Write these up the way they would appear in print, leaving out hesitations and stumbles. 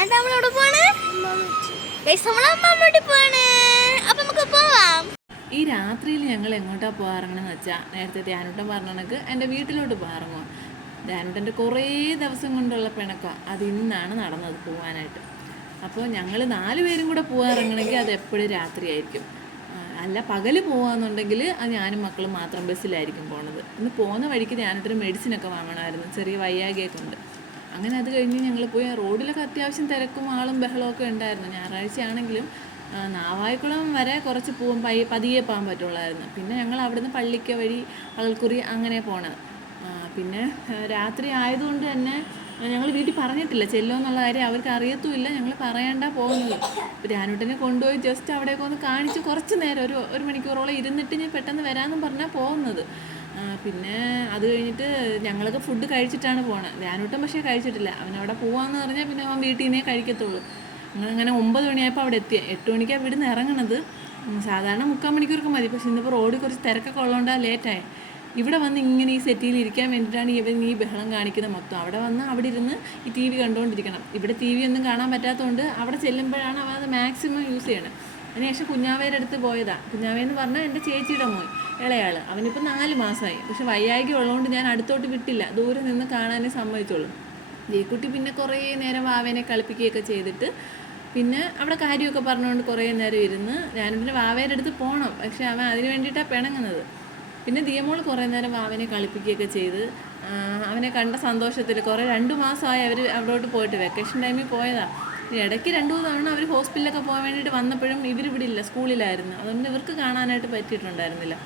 നമ്മളോട് പോണേ പോണേ. അപ്പൊ നമുക്ക് പോവാം. ഈ രാത്രിയിൽ ഞങ്ങൾ എങ്ങോട്ടാ പോകാറങ്ങണെന്ന് വെച്ചാൽ നേരത്തെ ധ്യാനൂട്ടൻ പറഞ്ഞ കണക്ക് എൻ്റെ വീട്ടിലോട്ട് പോകാറങ്ങുക. ധ്യാനൂട്ടൻ്റെ കുറേ ദിവസം കൊണ്ടുള്ള പിണക്കമാണ്, അത് ഇന്നാണ് നടന്നത് പോകാനായിട്ട്. അപ്പോൾ ഞങ്ങൾ 4 പേരും കൂടെ പോകാറിങ്ങണമെങ്കിൽ അത് എപ്പോഴും രാത്രിയായിരിക്കും. അല്ല പകൽ പോകാമെന്നുണ്ടെങ്കിൽ അത് ഞാനും മക്കളും മാത്രം ബസ്സിലായിരിക്കും പോണത്. ഇന്ന് പോകുന്ന വഴിക്ക് ധ്യാനൂട്ടന് മെഡിസിനൊക്കെ വാങ്ങണമായിരുന്നു, ചെറിയ വയ്യാകയൊക്കെ ഉണ്ട്. അങ്ങനെ അത് കഴിഞ്ഞ് ഞങ്ങൾ പോയി. റോഡിലൊക്കെ അത്യാവശ്യം തിരക്കും ആളും ബഹളമൊക്കെ ഉണ്ടായിരുന്നു. ഞായറാഴ്ച ആണെങ്കിലും നാവായിക്കുളം വരെ കുറച്ച് പതിയെ പോകാൻ പറ്റുള്ളായിരുന്നു. പിന്നെ ഞങ്ങൾ അവിടുന്ന് പള്ളിക്ക വഴി പകൽക്കുറി അങ്ങനെ പോണത്. പിന്നെ രാത്രി ആയതുകൊണ്ട് തന്നെ ഞങ്ങൾ വീട്ടിൽ പറഞ്ഞിട്ടില്ല ചെല്ലുമെന്നുള്ള കാര്യം അവർക്ക് അറിയത്തുമില്ല. ഞങ്ങൾ പറയാണ്ട പോകുന്നത്. ധ്യാനൂട്ടനെ കൊണ്ടുപോയി ജസ്റ്റ് അവിടേക്ക് ഒന്ന് കാണിച്ച് കുറച്ച് നേരം ഒരു മണിക്കൂറോളം ഇരുന്നിട്ട് ഞാൻ പെട്ടെന്ന് വരാമെന്നും പറഞ്ഞാൽ പോകുന്നത്. പിന്നെ അത് കഴിഞ്ഞിട്ട് ഞങ്ങളൊക്കെ ഫുഡ് കഴിച്ചിട്ടാണ് പോണത്. ധ്യാനൂട്ടൻ പക്ഷേ കഴിച്ചിട്ടില്ല. അവനവിടെ പോവാന്ന് പറഞ്ഞാൽ പിന്നെ അവൻ വീട്ടിൽ നിന്നേ കഴിക്കത്തുള്ളൂ. അങ്ങനെ 9 മണിയായപ്പോൾ അവിടെ എത്തി. 8 മണിക്കാണ് ഇവിടുന്ന് ഇറങ്ങണത്. സാധാരണ 3/4 മണിക്കൂർക്ക് മതി. പക്ഷെ ഇന്നിപ്പോൾ റോഡിൽ കുറച്ച് തിരക്കൊക്കെ ഉള്ളതുകൊണ്ടാണ് ലേറ്റായി. ഇവിടെ വന്ന് ഇങ്ങനെ ഈ സെറ്റിയിൽ ഇരിക്കാൻ വേണ്ടിയിട്ടാണ് ഇവൻ ഈ ബഹളം കാണിക്കുന്നത് മൊത്തം. അവിടെ വന്ന് അവിടെ ഇരുന്ന് ഈ TV കണ്ടുകൊണ്ടിരിക്കണം. ഇവിടെ TV ഒന്നും കാണാൻ പറ്റാത്തതുകൊണ്ട് അവിടെ ചെല്ലുമ്പോഴാണ് അവൻ അത് മാക്സിമം യൂസ് ചെയ്യണം. അതിനുശേഷം കുഞ്ഞാവേയുടെ അടുത്ത് പോയതാണ്. കുഞ്ഞാവേന്ന് പറഞ്ഞാൽ എൻ്റെ ചേച്ചിയുടെ മോൻ, ഇളയാൾ. അവനിപ്പോൾ 4 മാസമായി. പക്ഷെ വയ്യായ്ക ഉള്ളതുകൊണ്ട് ഞാൻ അടുത്തോട്ട് വിട്ടില്ല, ദൂരെ നിന്ന് കാണാനേ സമ്മതിച്ചുള്ളൂ. ജയക്കുട്ടി പിന്നെ കുറേ നേരം വാവേനെ കളിപ്പിക്കുകയൊക്കെ ചെയ്തിട്ട് പിന്നെ അവിടെ കാര്യമൊക്കെ പറഞ്ഞുകൊണ്ട് കുറേ നേരം ഇരുന്ന്. ഞാനിവിടെ വാവേൻ്റെ അടുത്ത് പോകണം, പക്ഷെ അവൻ അതിന് വേണ്ടിയിട്ടാണ് പിണങ്ങുന്നത്. പിന്നെ ദിയമോൾ കുറേ നേരം വാവനെ കളിപ്പിക്കുകയൊക്കെ ചെയ്ത് അവനെ കണ്ട സന്തോഷത്തിൽ 2 മാസമായി അവർ അവിടോട്ട് പോയിട്ട്. വെക്കേഷൻ ടൈമിൽ പോയതാണ്. ഇടയ്ക്ക് 2 തവണ അവർ ഹോസ്പിറ്റലിലൊക്കെ പോകാൻ വേണ്ടിയിട്ട് വന്നപ്പോഴും ഇവരിവിടെ ഇല്ല, സ്കൂളിലായിരുന്നു. അതുകൊണ്ട് ഇവർക്ക് കാണാനായിട്ട് പറ്റിയിട്ടുണ്ടായിരുന്നില്ല.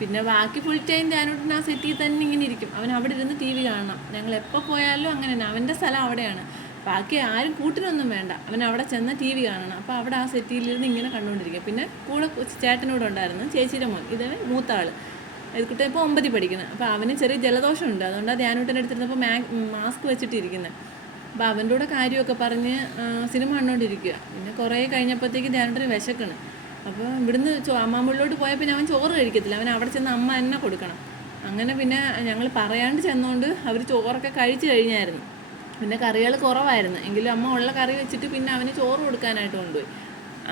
പിന്നെ ബാക്കി ഫുൾ ടൈം ധ്യാനൂട്ടൻ ആ സെറ്റിൽ തന്നെ ഇങ്ങനെ ഇരിക്കും. അവൻ അവിടെ ഇരുന്ന് TV കാണണം. ഞങ്ങൾ എപ്പോൾ പോയാലും അങ്ങനെ തന്നെ. അവൻ്റെ സ്ഥലം അവിടെയാണ്. ബാക്കി ആരും കൂട്ടിനൊന്നും വേണ്ട, അവൻ അവിടെ ചെന്ന് TV കാണണം. അപ്പോൾ അവിടെ ആ സെറ്റിയിലിരുന്ന് ഇങ്ങനെ കണ്ടുകൊണ്ടിരിക്കുക. പിന്നെ കൂടെ ചേട്ടനോട് ഉണ്ടായിരുന്നു, ചേച്ചിയുടെ മോൻ, ഇതേ മൂത്ത ആൾ. കുട്ടി ഇപ്പോൾ 9 പഠിക്കുന്നത്. അപ്പോൾ അവന് ചെറിയ ജലദോഷമുണ്ട്. അതുകൊണ്ടാണ് ധ്യാനൂട്ടൻ്റെ അടുത്തിരുന്നപ്പോൾ മാസ്ക് വെച്ചിട്ടിരിക്കുന്നത്. അപ്പോൾ അവൻ്റെ കൂടെ കാര്യമൊക്കെ പറഞ്ഞ് സിനിമ കണ്ടുകൊണ്ടിരിക്കുക. പിന്നെ കുറേ കഴിഞ്ഞപ്പോഴത്തേക്ക് ധ്യാനൂട്ടന് വിശക്കണം. അപ്പോൾ ഇവിടുന്ന് അമ്മാമ്മളിലോട്ട് പോയാൽ പിന്നെ അവൻ ചോറ് കഴിക്കത്തില്ല. അവൻ അവിടെ ചെന്ന് അമ്മ തന്നെ കൊടുക്കണം. അങ്ങനെ പിന്നെ ഞങ്ങൾ പറയാണ്ട് ചെന്നുകൊണ്ട് അവർ ചോറൊക്കെ കഴിച്ച് കഴിഞ്ഞായിരുന്നു. പിന്നെ കറികൾ കുറവായിരുന്നു. എങ്കിലും അമ്മ ഉള്ള കറി വെച്ചിട്ട് പിന്നെ അവന് ചോറ് കൊടുക്കാനായിട്ട് കൊണ്ടുപോയി.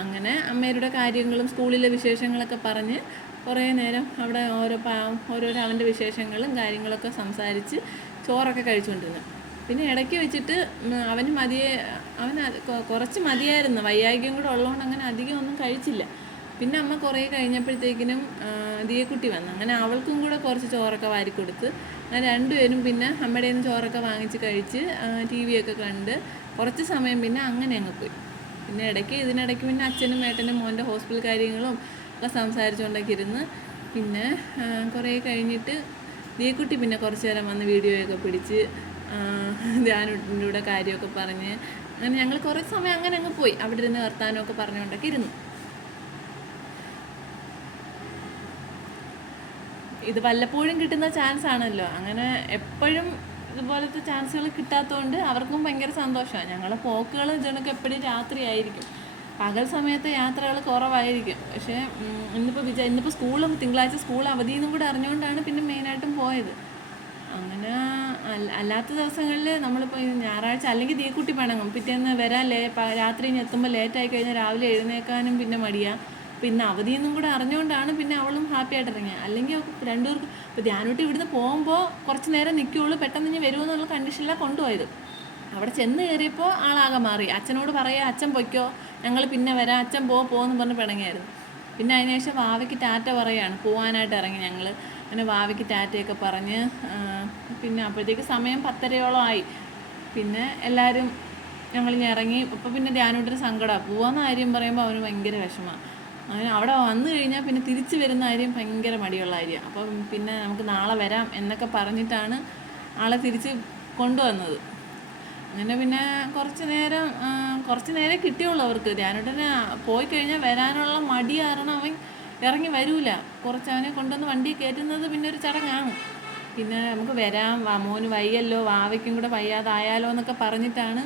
അങ്ങനെ അമ്മയുടെ കാര്യങ്ങളും സ്കൂളിലെ വിശേഷങ്ങളൊക്കെ പറഞ്ഞ് കുറേ നേരം അവിടെ ഓരോരോ അവൻ്റെ വിശേഷങ്ങളും കാര്യങ്ങളൊക്കെ സംസാരിച്ച് ചോറൊക്കെ കഴിച്ചുകൊണ്ടിരുന്നു. പിന്നെ ഇടയ്ക്ക് വെച്ചിട്ട് അവന് കുറച്ച് മതിയായിരുന്നു. വയ്യായ്കയും കൂടെ ഉള്ളതുകൊണ്ട് അങ്ങനെ അധികം ഒന്നും കഴിച്ചില്ല. പിന്നെ അമ്മ കുറേ കഴിഞ്ഞപ്പോഴത്തേക്കിനും ദിയക്കുട്ടി വന്നു. അങ്ങനെ അവൾക്കും കൂടെ കുറച്ച് ചോറൊക്കെ വാരിക്കൊടുത്ത് അങ്ങനെ 2 പേരും പിന്നെ അമ്മയുടെ നിന്ന് ചോറൊക്കെ വാങ്ങിച്ച് കഴിച്ച് TV ഒക്കെ കണ്ട് കുറച്ച് സമയം പിന്നെ അങ്ങനെ അങ്ങ് പോയി. പിന്നെ ഇതിനിടയ്ക്ക് പിന്നെ അച്ഛനും ഏട്ടനും മോൻ്റെ ഹോസ്പിറ്റൽ കാര്യങ്ങളും ഒക്കെ സംസാരിച്ചുകൊണ്ടൊക്കെ ഇരുന്ന്. പിന്നെ കുറേ കഴിഞ്ഞിട്ട് ദിയക്കുട്ടി പിന്നെ കുറച്ച് നേരം വന്ന് വീഡിയോയൊക്കെ പിടിച്ച് ധ്യാനൂട്ടൻ്റെ കൂടെ കാര്യമൊക്കെ പറഞ്ഞ് അങ്ങനെ ഞങ്ങൾ കുറേ സമയം അങ്ങനെ അങ്ങ് പോയി. അവിടെ ഇരുന്ന് വർത്താനമൊക്കെ പറഞ്ഞുകൊണ്ടൊക്കെ ഇരുന്നു. ഇത് വല്ലപ്പോഴും കിട്ടുന്ന ചാൻസ് ആണല്ലോ. അങ്ങനെ എപ്പോഴും ഇതുപോലത്തെ ചാൻസുകൾ കിട്ടാത്തതുകൊണ്ട് അവർക്കും ഭയങ്കര സന്തോഷമാണ്. ഞങ്ങളുടെ പോക്കുകൾ ഇതിനൊക്കെ എപ്പോഴും രാത്രിയായിരിക്കും. പകൽ സമയത്ത് യാത്രകൾ കുറവായിരിക്കും. പക്ഷേ ഇന്നിപ്പോൾ തിങ്കളാഴ്ച സ്കൂൾ അവധിയെന്നും കൂടെ അറിഞ്ഞുകൊണ്ടാണ് പിന്നെ മെയിനായിട്ടും പോയത്. അങ്ങനെ അല്ലാത്ത ദിവസങ്ങളിൽ നമ്മളിപ്പോൾ ഞായറാഴ്ച അല്ലെങ്കിൽ ദിയക്കുട്ടി പിണങ്ങും. പിറ്റേന്ന് രാത്രി ഇനി എത്തുമ്പോൾ ലേറ്റായി കഴിഞ്ഞാൽ രാവിലെ എഴുന്നേക്കാനും പിന്നെ മടിയാണ്. പിന്നെ അവധിയെന്നും കൂടെ അറിഞ്ഞുകൊണ്ടാണ് പിന്നെ അവളും ഹാപ്പി ആയിട്ട് ഇറങ്ങിയത്. അല്ലെങ്കിൽ അവൾക്ക് 2 പേർക്കും ഇപ്പോൾ ധ്യാനൂട്ടി ഇവിടുന്ന് പോകുമ്പോൾ കുറച്ച് നേരം നിൽക്കുകയുള്ളൂ, പെട്ടെന്ന് ഇനി വരുമെന്നുള്ള കണ്ടീഷനിലാണ് കൊണ്ടുപോയത്. അവിടെ ചെന്ന് കയറിയപ്പോൾ ആളാകെ മാറി. അച്ഛനോട് പറയുക, അച്ഛൻ പൊയ്ക്കോ, ഞങ്ങൾ പിന്നെ വരാം, അച്ഛൻ പോന്ന് പറഞ്ഞ് പിണങ്ങിയായിരുന്നു. പിന്നെ അതിനുശേഷം വാവയ്ക്ക് ടാറ്റ പറയുകയാണ്. പോകാനായിട്ട് ഇറങ്ങി ഞങ്ങൾ. അങ്ങനെ വാവയ്ക്ക് ടാറ്റയൊക്കെ പറഞ്ഞ് പിന്നെ അപ്പോഴത്തേക്ക് സമയം 10:30 ആയി. പിന്നെ എല്ലാവരും ഞങ്ങളിങ്ങനെ ഇറങ്ങി. അപ്പോൾ പിന്നെ ധ്യാനൂട്ടന് സങ്കടമാണ്. പോകാമെന്ന കാര്യം പറയുമ്പോൾ അവന് ഭയങ്കര വിഷമമാണ്. അങ്ങനെ അവിടെ വന്നു കഴിഞ്ഞാൽ പിന്നെ തിരിച്ച് വരുന്ന കാര്യം ഭയങ്കര മടിയുള്ള കാര്യമാണ്. അപ്പം പിന്നെ നമുക്ക് നാളെ വരാം എന്നൊക്കെ പറഞ്ഞിട്ടാണ് ആളെ തിരിച്ച് കൊണ്ടുവന്നത്. അങ്ങനെ പിന്നെ കുറച്ച് നേരം കിട്ടിയുള്ളൂ അവർക്ക്. ധ്യാനൂട്ടന് പോയി കഴിഞ്ഞാൽ വരാനുള്ള മടി കാരണം അവൻ ഇറങ്ങി വരൂല. അവനെ കൊണ്ടുവന്ന് വണ്ടി കയറ്റുന്നത് പിന്നെ ഒരു ചടങ്ങാണ്. പിന്നെ നമുക്ക് വരാം, മോന് വയ്യല്ലോ, വാവയ്ക്കും കൂടെ വയ്യാതായാലോ എന്നൊക്കെ പറഞ്ഞിട്ടാണ്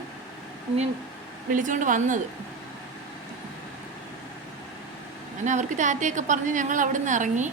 ഇനി വിളിച്ചുകൊണ്ട് വന്നത്. അങ്ങനെ അവർക്ക് ടാറ്റയൊക്കെ പറഞ്ഞ് ഞങ്ങൾ അവിടെ നിന്ന് ഇറങ്ങി.